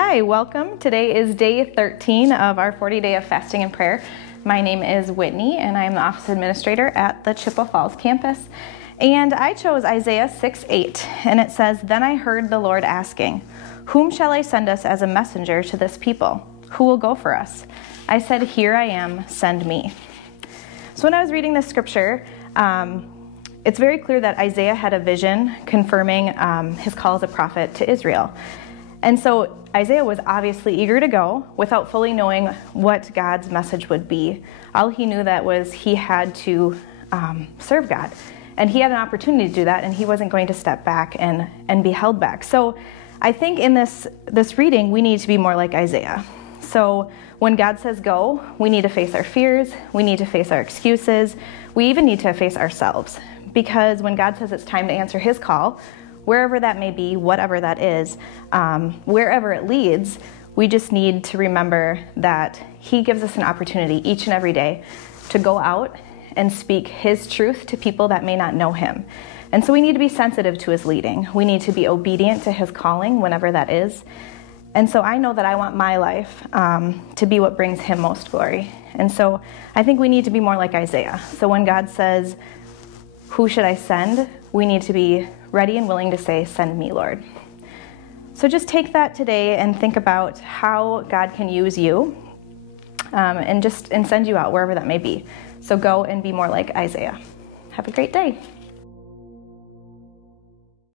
Hi, welcome. Today is day 13 of our 40-day of fasting and prayer. My name is Whitney, and I am the office administrator at the Chippewa Falls campus. And I chose Isaiah 6:8, and it says, "Then I heard the Lord asking, 'Whom shall I send us as a messenger to this people? Who will go for us?' I said, 'Here I am, send me.'" So when I was reading this scripture, it's very clear that Isaiah had a vision confirming his call as a prophet to Israel. And so Isaiah was obviously eager to go without fully knowing what God's message would be. All he knew that was he had to serve God. And he had an opportunity to do that, and he wasn't going to step back and be held back. So I think in this reading, we need to be more like Isaiah. So when God says go, we need to face our fears, we need to face our excuses, we even need to face ourselves. Because when God says it's time to answer his call, wherever that may be, whatever that is, wherever it leads, we just need to remember that he gives us an opportunity each and every day to go out and speak his truth to people that may not know him. And so we need to be sensitive to his leading. We need to be obedient to his calling, whenever that is. And so I know that I want my life to be what brings him most glory. And so I think we need to be more like Isaiah. So when God says, "Who should I send?" we need to be ready and willing to say, "Send me, Lord." So just take that today and think about how God can use you and send you out wherever that may be. So go and be more like Isaiah. Have a great day.